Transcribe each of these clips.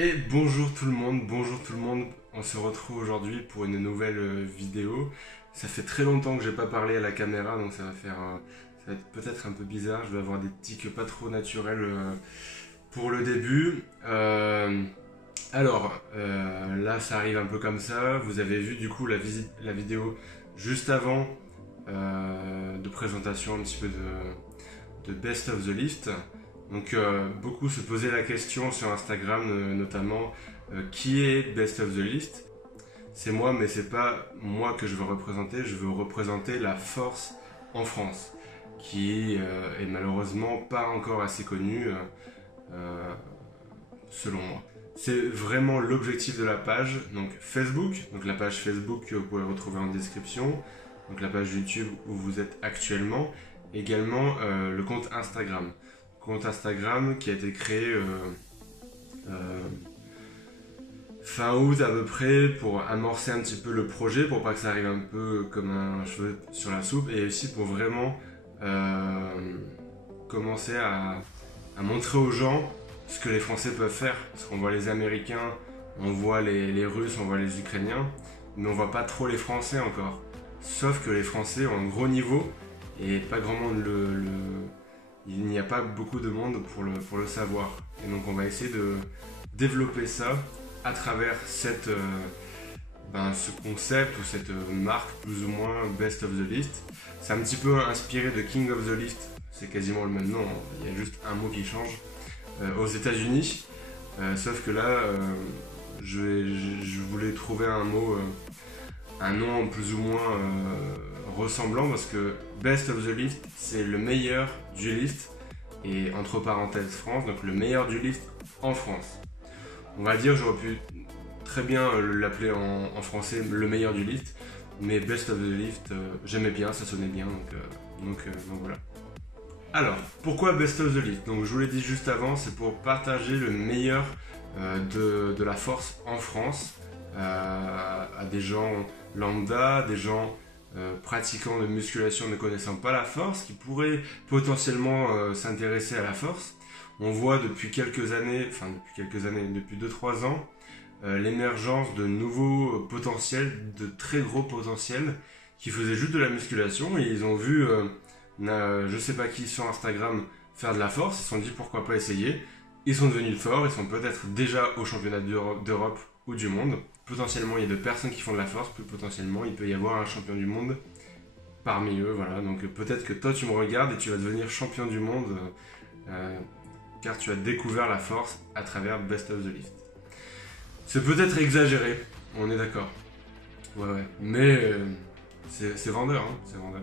Et bonjour tout le monde, on se retrouve aujourd'hui pour une nouvelle vidéo. Ça fait très longtemps que j'ai pas parlé à la caméra, donc ça va être peut-être un peu bizarre, je vais avoir des tics pas trop naturels pour le début. Là ça arrive un peu comme ça, vous avez vu du coup la vidéo juste avant de présentation un petit peu de Best of the List. Donc beaucoup se posaient la question sur Instagram notamment qui est Best of the List. C'est moi, mais c'est pas moi que je veux représenter, je veux représenter la force en France, qui est malheureusement pas encore assez connue selon moi. C'est vraiment l'objectif de la page, donc Facebook, donc la page Facebook que vous pouvez retrouver en description, donc la page YouTube où vous êtes actuellement, également le compte Instagram. Compte Instagram qui a été créé fin août à peu près pour amorcer un petit peu le projet, pour pas que ça arrive un peu comme un cheveu sur la soupe, et aussi pour vraiment commencer à montrer aux gens ce que les Français peuvent faire. Parce qu'on voit les Américains, on voit les Russes, on voit les Ukrainiens, mais on voit pas trop les Français encore. Sauf que les Français ont un gros niveau et pas grand monde il n'y a pas beaucoup de monde pour le savoir. Et donc on va essayer de développer ça à travers ce concept ou cette marque plus ou moins Best of the List. C'est un petit peu inspiré de King of the List, c'est quasiment le même nom, hein. Il y a juste un mot qui change. Aux États-Unis, sauf que là, je voulais trouver un nom plus ou moins ressemblant, parce que Best of the List, c'est le meilleur du list, et entre parenthèses France, donc le meilleur du list en France. On va dire, j'aurais pu très bien l'appeler en français le meilleur du list, mais Best of the List, j'aimais bien, ça sonnait bien, donc voilà. Alors, pourquoi Best of the List? Donc je vous l'ai dit juste avant, c'est pour partager le meilleur de la force en France à des gens lambda, des gens pratiquants de musculation ne connaissant pas la force, qui pourraient potentiellement s'intéresser à la force. On voit depuis quelques années, depuis 2-3 ans, l'émergence de nouveaux potentiels, de très gros potentiels, qui faisaient juste de la musculation, et ils ont vu je sais pas qui sur Instagram faire de la force, ils se sont dit pourquoi pas essayer. Ils sont devenus forts, ils sont peut-être déjà au championnat d'Europe ou du monde. Potentiellement il y a 2 personnes qui font de la force, plus potentiellement il peut y avoir un champion du monde parmi eux, voilà. Donc peut-être que toi tu me regardes et tu vas devenir champion du monde car tu as découvert la force à travers Best of the List. C'est peut-être exagéré, on est d'accord. Ouais, mais c'est vendeur, hein, c'est vendeur.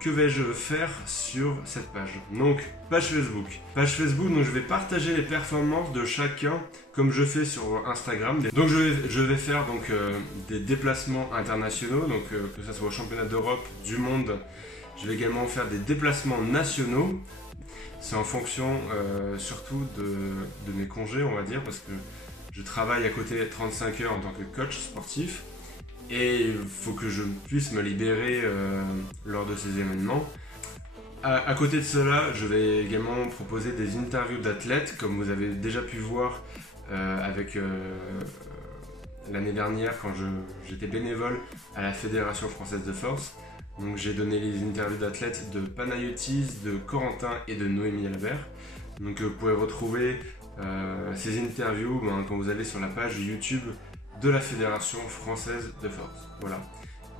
Que vais-je faire sur cette page? Donc, page Facebook. Page Facebook, donc je vais partager les performances de chacun comme je fais sur Instagram. Donc je vais faire des déplacements internationaux, donc que ce soit au championnat d'Europe, du monde. Je vais également faire des déplacements nationaux. C'est en fonction surtout de mes congés, on va dire, parce que je travaille à côté 35 heures en tant que coach sportif. Et il faut que je puisse me libérer lors de ces événements. À côté de cela, je vais également proposer des interviews d'athlètes, comme vous avez déjà pu voir avec l'année dernière quand j'étais bénévole à la Fédération française de force. Donc j'ai donné les interviews d'athlètes de Panayotis, de Corentin et de Noémie Albert. Donc vous pouvez retrouver ces interviews quand vous allez sur la page YouTube de la Fédération française de force. Voilà.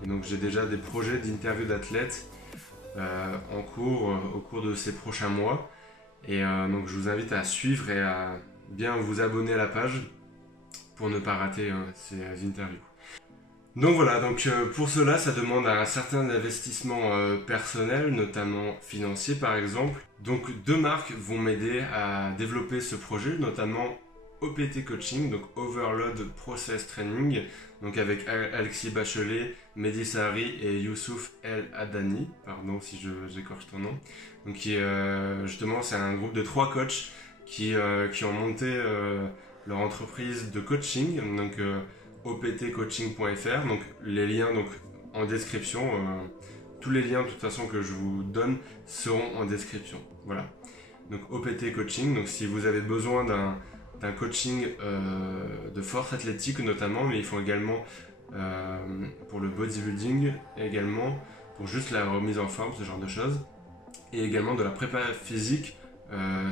Et donc j'ai déjà des projets d'interview d'athlètes en cours au cours de ces prochains mois. Et donc je vous invite à suivre et à bien vous abonner à la page pour ne pas rater ces interviews. Donc voilà, pour cela, ça demande un certain investissement personnel, notamment financier par exemple. Donc 2 marques vont m'aider à développer ce projet, notamment OPT Coaching, donc Overload Process Training, donc avec Alexis Bachelet, Mehdi Sahari et Youssouf El Adani, pardon si j'écorche ton nom. Donc justement c'est un groupe de 3 coachs qui ont monté leur entreprise de coaching, donc optcoaching.fr, donc les liens en description, tous les liens de toute façon que je vous donne seront en description. Voilà. Donc OPT Coaching, donc si vous avez besoin d'un coaching de force athlétique notamment, mais ils font également pour le bodybuilding, et également pour juste la remise en forme, ce genre de choses, et également de la prépa physique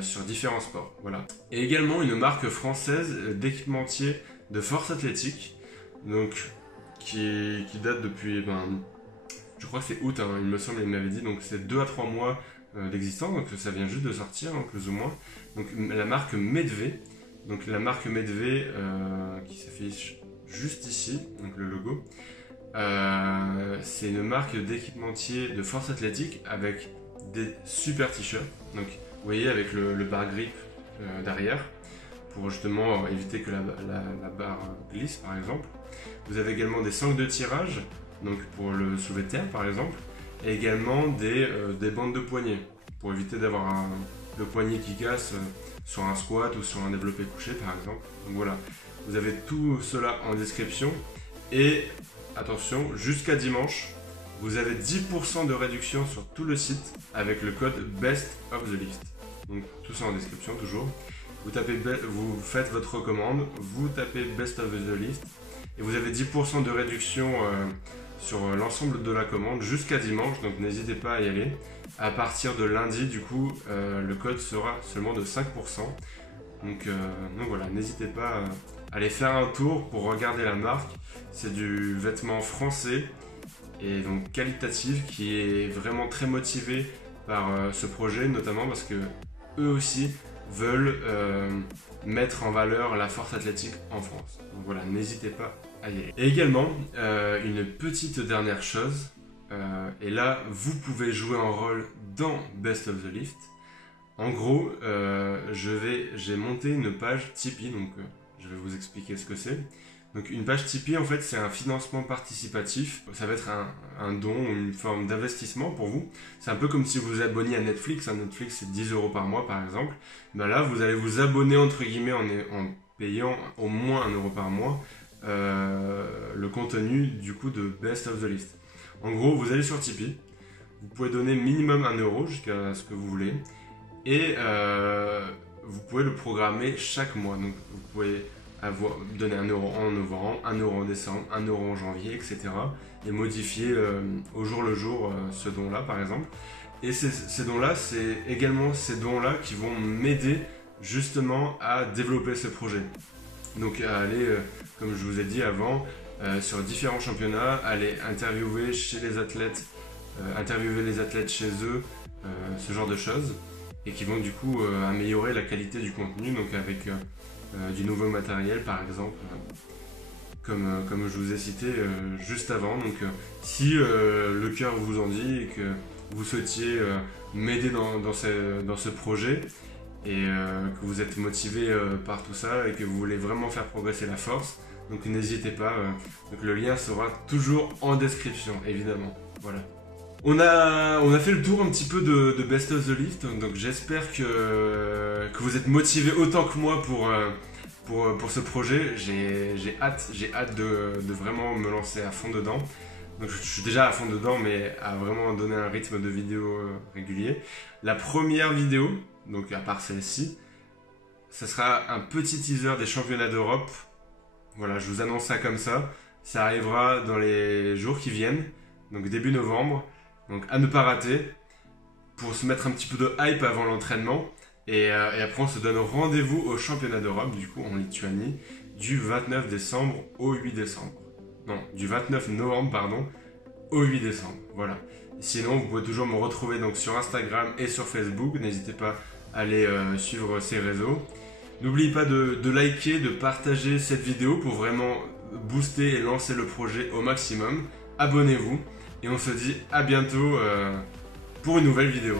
sur différents sports. Voilà. Et également une marque française d'équipementier de force athlétique, donc qui date depuis, je crois que c'est août, il me semble, il m'avait dit, donc c'est 2 à 3 mois d'existence, donc ça vient juste de sortir, plus ou moins. Donc la marque Medve, donc la marque Medve qui s'affiche juste ici, donc le logo, c'est une marque d'équipementier de force athlétique avec des super t-shirts, donc vous voyez avec le bar grip derrière, pour justement éviter que la barre glisse par exemple. Vous avez également des sangles de tirage, donc pour le soulevé de terre par exemple, et également des bandes de poignet, pour éviter d'avoir le poignet qui casse sur un squat ou sur un développé couché par exemple. Donc voilà, vous avez tout cela en description, et attention, jusqu'à dimanche, vous avez 10% de réduction sur tout le site avec le code Best of the List. Donc tout ça en description toujours. Vous faites votre commande, vous tapez Best of the List et vous avez 10% de réduction sur l'ensemble de la commande jusqu'à dimanche, donc n'hésitez pas à y aller. À partir de lundi, du coup, le code sera seulement de 5%. Donc voilà, n'hésitez pas à aller faire un tour pour regarder la marque. C'est du vêtement français et donc qualitatif, qui est vraiment très motivé par ce projet, notamment parce que eux aussi veulent mettre en valeur la force athlétique en France. Donc voilà, n'hésitez pas à y aller. Et également, une petite dernière chose, et là, vous pouvez jouer un rôle dans Best of the List. En gros, j'ai monté une page Tipeee, donc je vais vous expliquer ce que c'est. Donc une page Tipeee, en fait, c'est un financement participatif. Ça va être un don ou une forme d'investissement pour vous. C'est un peu comme si vous vous abonniez à Netflix. Netflix, c'est 10 € par mois, par exemple. Ben là, vous allez vous abonner, entre guillemets, en payant au moins 1 € par mois le contenu, du coup, de Best of the List. En gros, vous allez sur Tipeee. Vous pouvez donner minimum 1 € jusqu'à ce que vous voulez. Et vous pouvez le programmer chaque mois. Donc, vous pouvez donner 1 € en novembre, 1 € en décembre, 1 € en janvier, etc. Et modifier au jour le jour ce don-là, par exemple. Et ces dons-là, c'est également ces dons-là qui vont m'aider justement à développer ce projet. Donc à aller, comme je vous ai dit avant, sur différents championnats, aller interviewer les athlètes chez eux, ce genre de choses, et qui vont du coup améliorer la qualité du contenu, donc avec du nouveau matériel par exemple, comme je vous ai cité juste avant. Donc si le cœur vous en dit et que vous souhaitiez m'aider dans ce projet, et que vous êtes motivé par tout ça et que vous voulez vraiment faire progresser la force, donc n'hésitez pas, donc le lien sera toujours en description évidemment. Voilà. On a fait le tour un petit peu de Best of the List, donc j'espère que vous êtes motivés autant que moi pour ce projet. J'ai hâte de vraiment me lancer à fond dedans. Donc je suis déjà à fond dedans, mais à vraiment donner un rythme de vidéo régulier. La première vidéo, donc à part celle-ci, ça sera un petit teaser des championnats d'Europe. Voilà, je vous annonce ça comme ça. Ça arrivera dans les jours qui viennent, donc début novembre. Donc à ne pas rater, pour se mettre un petit peu de hype avant l'entraînement. Et après on se donne rendez-vous au championnat d'Europe, du coup en Lituanie, du 29 décembre au 8 décembre. Non, du 29 novembre, pardon, au 8 décembre. Voilà. Sinon, vous pouvez toujours me retrouver donc sur Instagram et sur Facebook. N'hésitez pas à aller suivre ces réseaux. N'oubliez pas de liker, de partager cette vidéo pour vraiment booster et lancer le projet au maximum. Abonnez-vous et on se dit à bientôt pour une nouvelle vidéo.